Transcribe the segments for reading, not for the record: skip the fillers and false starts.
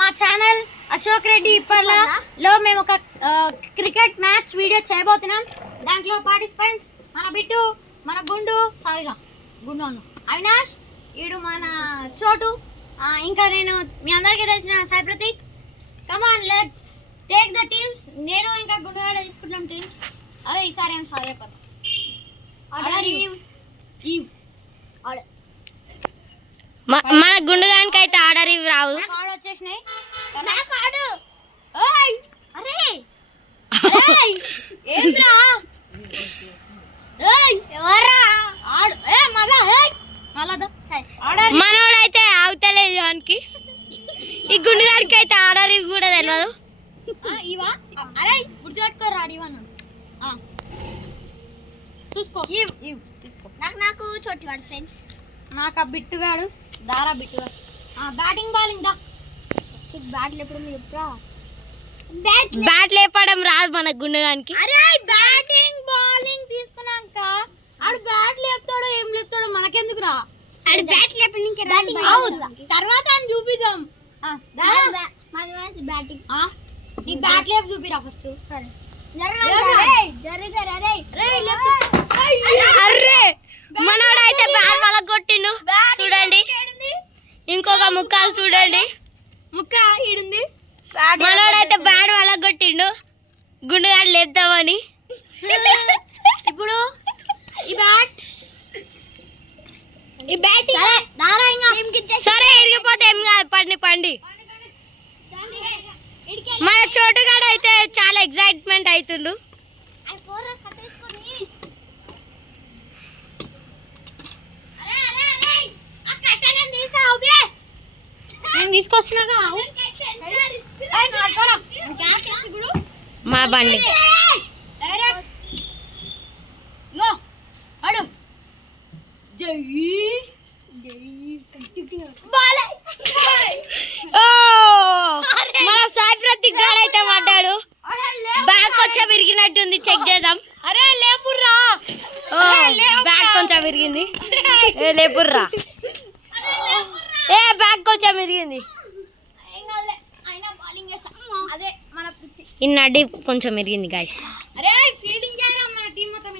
మా ఛానల్ అశోక్ రెడ్డి ఇప్పర్లలో మేము ఒక క్రికెట్ మ్యాచ్ వీడియో చేయబోతున్నాం. దాంట్లో పార్టిసిపెంట్స్ మన బిట్టు, మన గుండు, సారీరా గుండు అన్న, అవినాష్, ఈడు మన చోటు, ఇంకా నేను మీ అందరికీ తెలిసిన Sai Prateek. Come on let's take the teams. నేను ఇంకా గుండు గారు తీసుకుంటున్నాం టీమ్స్. అరే ఈసారి ఏం సారీ చెప్పాలి. మన గుండుగానికి అయితే ఆర్డర్ ఇవి రావు. ఆర్డర్ వచ్చేసినాయి. ఏంద్రా మనోడైతే ఆగుతలేదు దానికి. ఈ గుండుగానికి అయితే ఆర్డర్ ఇవి కూడా తెలియదు. ఇవా అరే గుర్తుపెట్టుకోరా ఇవన్నా చూసుకో. తీసుకో. నాకు చోటివాడు ఫ్రెండ్స్. నాకు ఆ బిట్టుగాడు దారా బిట్టుగాడు. బ్యాటింగ్ బాలింగ్ దా. బ్యాట్ లేపడం చెప్పురా. బ్యాట్ లేపడం రాదు మన గుండుగానికి. అరే బ్యాటింగ్ బాలింగ్ తీసుకున్నాక ఆడు బ్యాట్ లేపుతాడో ఏం లేపుతాడో మనకెందుకురా. ఆడు బ్యాట్ లేపడానికి తర్వాత అని చూపిద్దాం. బ్యాటింగ్ నీ బ్యాట్ లేపు చూపిరా ఫస్ట్. సరే అర్రే మనోడైతే బ్యాట్ వల్ల కొట్టిండు చూడండి. ఇంకొక ముక్క చూడండి. ముక్క ఈడుంది. మనోడైతే బ్యాట్ వల్ల కొట్టిండు గుండుగాడు లేద్దామని. ఇప్పుడు ఈ బ్యాట్ సరే ఇరిగిపోతే ఏం కాదు, పండి. మన చోటుగాడు అయితే చాలా ఎక్సైట్మెంట్ అవుతుండు. తీసుకొచ్చినాగా మా బండి మన సాయి ప్రతీక్ గాడు అయితే పడ్డాడు. బ్యాగ్ కొంచెం విరిగినట్టుంది, చెక్ చేద్దాం. అరే లేపుర్రా. బ్యాగ్ కొంచెం విరిగింది. లేపుర్రా. బ్యాగ్ కొంచెం విరిగింది. ఈ నడి కొంచెం విరిగింది గాయస్. అరే ఫీల్డింగ్ చేయరా మన టీం మొత్తం.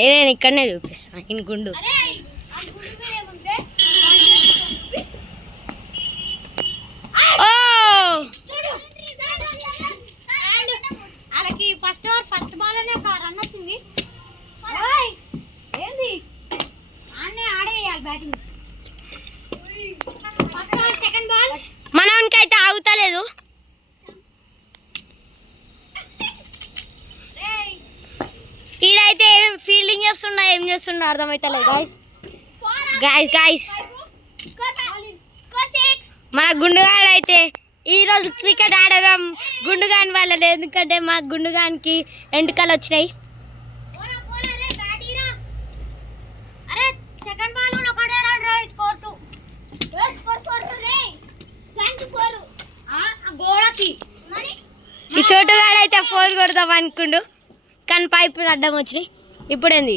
నేను ఇక్కడనే చూపిస్తాను. ఇన్ గుండు వాళ్ళకి ఫస్ట్ ఓవర్ ఫస్ట్ బాల్ అనే ఒక రన్ వచ్చింది. ఏంది అన్నీ ఆడేయాలి batting. First over second ball మనకి అయితే ఆగుతలేదు. ఈడైతే ఏం ఫీల్డింగ్ చేస్తున్నా ఏం చేస్తున్నా అర్థమవుతలేదు గాయస్. మన గుండుగాడు అయితే ఈరోజు క్రికెట్ ఆడదాం గుండుగాని వల్ల, ఎందుకంటే మా గుండుగానికి ఎంటుకలు వచ్చినాయి. సెకండ్ బాల్ ఒకటే రన్ రే. స్కోర్ 2. గోడకి ఈ చోటుగాడైతే 4 కొడదాం అనుకుండు, కానీ పైపు అడ్డం వచ్చినాయి. ఇప్పుడు ఏంది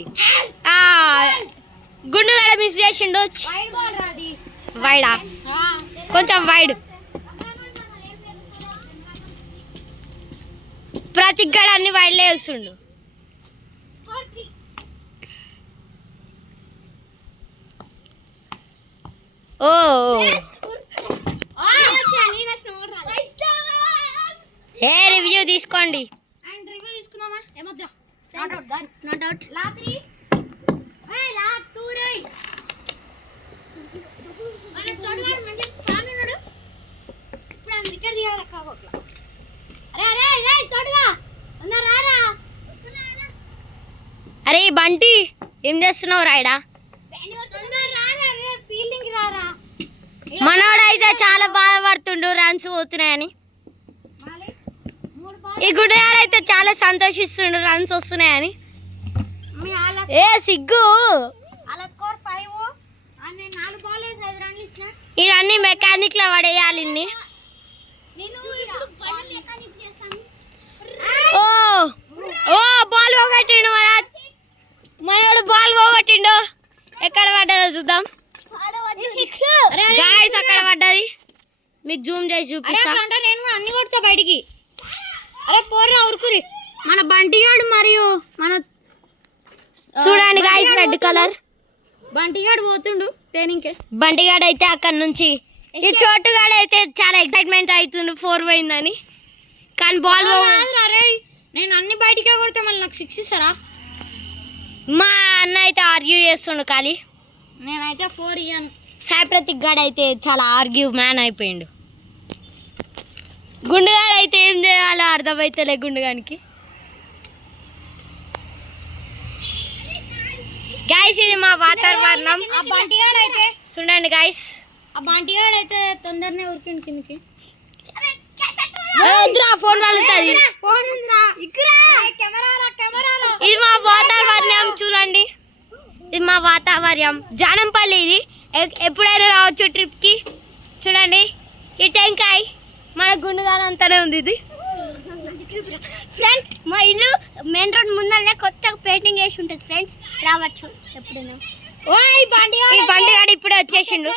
గుండుగాడ మిస్ చేసిండు. వైడా కొంచెం వైడ్. ప్రతీక్ గడ అన్ని వైడ్లే వేస్తుండు. ఓ రివ్యూ తీసుకోండి. అరే బంటి ఏం చేస్తున్నావు రాయడా? మనోడైతే చాలా బాధపడుతుండు రన్స్ పోతున్నాయని. ఈ గుడియాడైతే చాలా సంతోషిస్తుండు రన్స్ వస్తున్నాయని. సిగ్గు ఇవన్నీ మెకానిక్ లో పడేయాలి. ఓ బాల్ పోగొట్టిండు మనోడు, బాల్ పోగొట్టిండు. ఎక్కడ పడ్డదో చూద్దాం. గాయ్స్ అక్కడ పడ్డది, మీకు జూమ్ చేసి చూపిస్తా. అంటే నేను కూడా అన్ని కొడతా బయటికి. అరే పోర్రా ఉరుకురి. మన బంటిగాడు మరియు మన చూడండి గాయ్స్, రెడ్ కలర్ బంటిగాడు పోతుండు ట్రైనింగ్. బంటిగాడు అయితే అక్కడ నుంచి, ఈ చోటుగాడు అయితే చాలా ఎక్సైట్మెంట్ అవుతుండు 4 పోయిందని. కానీ బాల్ అరే నేను అన్ని బయటికే కొడతా, మళ్ళీ నాకు 6 ఇస్తారా? మా అన్న అయితే ఆర్గ్యూ చేస్తుండు ఖాళీ. నేనైతే 4 ఇయ్యాను. సాయి ప్రతీక్ గాడు అయితే చాలా ఆర్గ్యూ మ్యాన్ అయిపోయిండు. గుండుగాడు అయితే ఏం చేయాలో అర్థమైతలే గుండుగానికి. గాయస్ ఇది మా వాతావరణం. ఆ బంటిగాడు అయితే చూడండి గాయస్, ఆ బంటిగాడు అయితే తొందరనే ఉరికిండు కిందకి. ఫోన్ వలుతుంది. ఫోన్ ఉందిరా ఇక్కడ. కెమెరారా కెమెరాలో. ఇది మా వాతావరణం చూడండి, ఇది మా వాతావరణం జానంపల్లి. ఇది ఎప్పుడైనా రావచ్చు ట్రిప్కి. చూడండి ఈ టెంకాయ మన గుండుగాడు అంతానే ఉంది. ఇది ఫ్రెండ్స్ మా ఇల్లు మెయిన్ రోడ్ ముందరనే కొత్తగా పెయింటింగ్ వేసి ఉంటుంది ఫ్రెండ్స్, రావచ్చు ఎప్పుడైనా. ఓయ్ ఈ బండిగాడు ఇప్పుడే వచ్చేసిండు.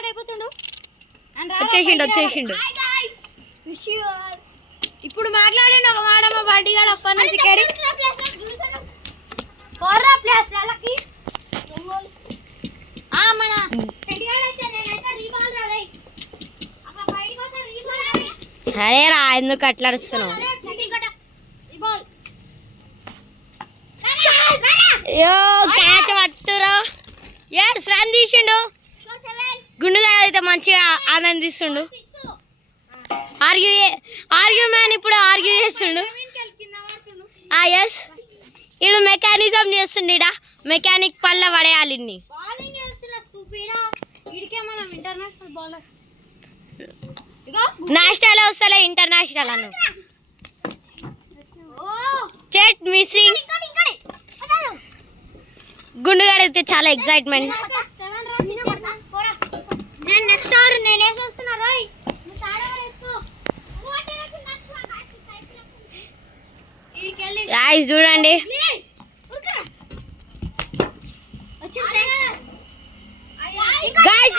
ఇప్పుడు మాట్లాడండి ఒక మాట. మా బండిగాడు అప్పటి నుంచి మన సరేరా, ఎందుకు అట్లా అరుస్తున్నావు? అయ్యో క్యాచ్ పట్టురా. ఎస్ రన్ తీసిండు. గుండుగాడు అయితే మంచిగా ఆనందిస్తుండు. ఆర్గ్యూ మ్యాన్ ఇప్పుడు ఆర్గ్యూ చేస్తుండు. ఎస్ ఇడు మెకానిజం చేస్తుండు. ఇడ మెకానిక్ పళ్ళ పడేయాలి. ఇన్ని నేషనల్ వస్తలే, ఇంటర్నేషనల్ అను. చెట్ మిస్సింగ్. గుండుగాడు అయితే చాలా ఎక్సైట్మెంట్. గాయ్స్ చూడండి, గాయ్స్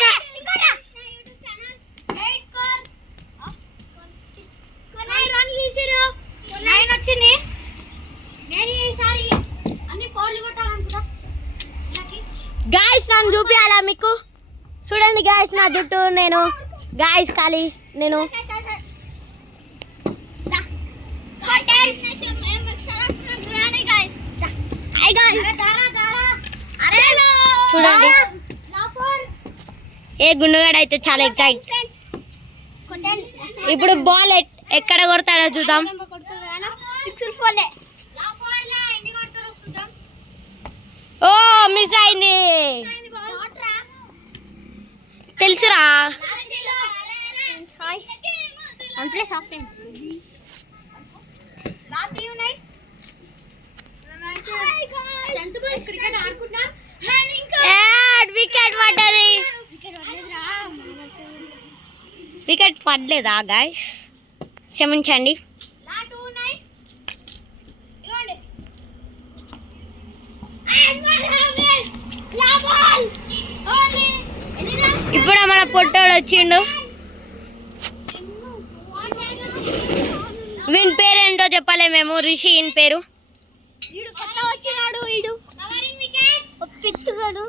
వచ్చింది. నేను ఈసారి అన్ని 4లు కొట్టాలనుకుంటా. గాయ్స్ నన్ను చూపించాలా మీకు? చూడండి గాయ్స్ నా జుట్టు. నేను గాయ్స్ ఖాళీ నేను చూడండి. ఏ గుండుగాడు అయితే చాలా ఎక్సైట్. ఇప్పుడు బాల్ ఎక్కడ కొడతాడో చూద్దాం. ఓ మిస్ అయింది, తెలుసురా. వికెట్ పడ్డది. వికెట్ పడలేదా గాయ్స్? క్షమించండి. ఇప్పుడు మన పొట్టోడు వచ్చిండు. వీని పేరేంటో చెప్పలే మేము. రిషి ఈయన పేరు. పిత్తుగాడు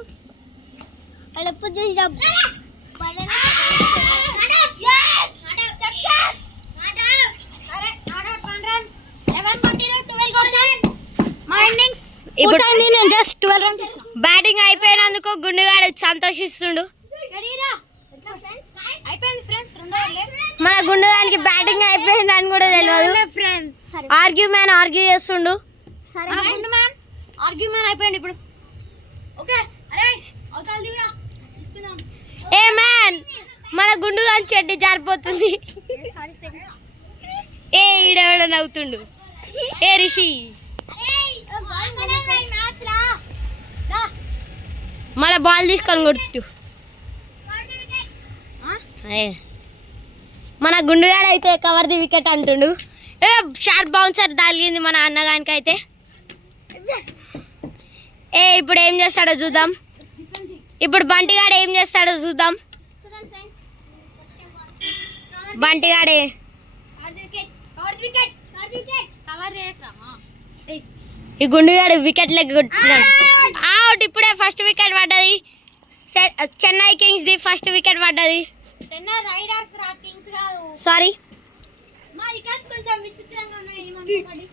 ఇప్పుడు బ్యాటింగ్ అయిపోయినందుకు గుండుగాడు సంతోషిస్తుండు. మన గుండుగానికి బ్యాటింగ్ అయిపోయింది అని కూడా తెలియదు. ఆర్గ్యూ మ్యాన్ ఆర్గ్యూ చేస్తుండు. అయిపోయింది ఇప్పుడు. ఏ మ్యాన్, మన గుండుగాని చెడ్డి జారిపోతుంది. ఏ ఈడెవడ నవ్వుతుండు. ఏ రిషి మన బాల్ తీసుకొని కొట్టు. మన గుండుగాడు అయితే కవర్ది వికెట్ అంటుండు. ఏ షార్ప్ బౌన్సర్ తగిలింది మన అన్నగానికి అయితే. ఇప్పుడు ఏం చేస్తాడో చూద్దాం. ఇప్పుడు బంటిగాడు ఏం చేస్తాడో చూద్దాం. బంటిగాడే కవర్ చేయకరామా ఈ గుండుగాడు వికెట్ లెక్క కొట్టున్నాడు. అవుట్. ఇప్పుడే ఫస్ట్ వికెట్ పడ్డది. Chennai Kings the first wicket పడ్డది. చెన్నై రైడర్స్ రా, కింగ్స్ కాదు. సారీ. మా వికెట్స్ కొంచెం విచిత్రంగా ఉన్నాయి, ఏమనుకోకండి.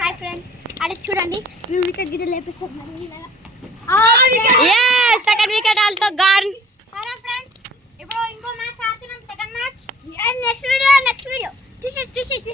హాయ్ ఫ్రెండ్స్, అడే చూడండి మేము వికెట్ గిట్ట లేపిస్తున్నాం. సెకండ్ వికెట్ ఆల్తో గాన్. సరే ఫ్రెండ్స్, ఇప్పుడు ఇంకో మ్యాచ్ ఆడుతున్నాం, second match. Next video this is